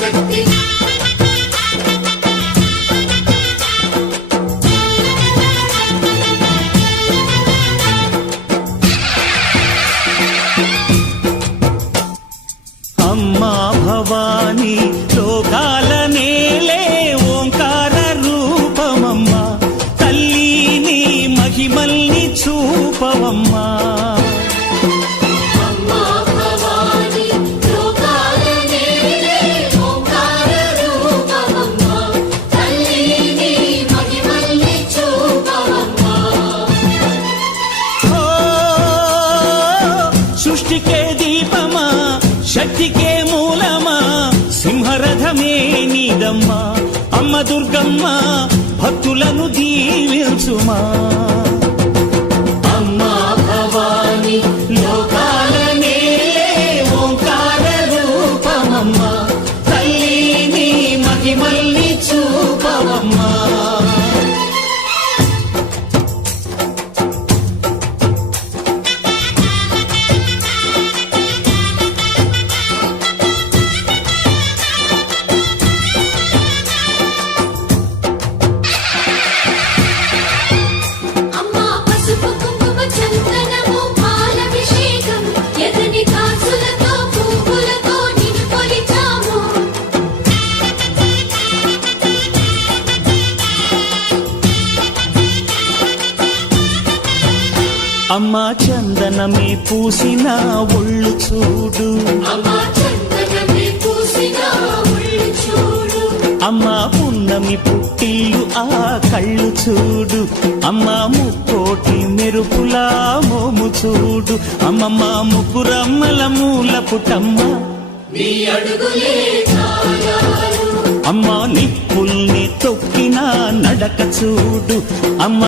శక్తి అమ్మా భవాని లోకాల నేలే ఓంకార రూపమమ్మా తల్లి నీ మహిమల్ని చూపవమ్మా సృష్టికే దీపమా శక్తికే మూలమా సింహరథమే నీదమ్మా అమ్మ దుర్గమ్మ భక్తులను దీవించుమా అమ్మా భవాని లోకాల నేలే ఓంకార రూపమమ్మా తల్లి నీ మహిమల్ని చూపవమ్మా అమ్మా చందనమే పూసిన ఒళ్ళు చూడు అమ్మా పున్నమి పుట్టిల్లు ఆ కళ్ళు చూడు అమ్మా ముక్కోటి మెరుపులా మోము చూడు అమ్మమ్మ ముగ్గురమ్మల మూల పుటమ్మ అమ్మా నిప్పుల్ని తొక్కిన నడక చూడు అమ్మ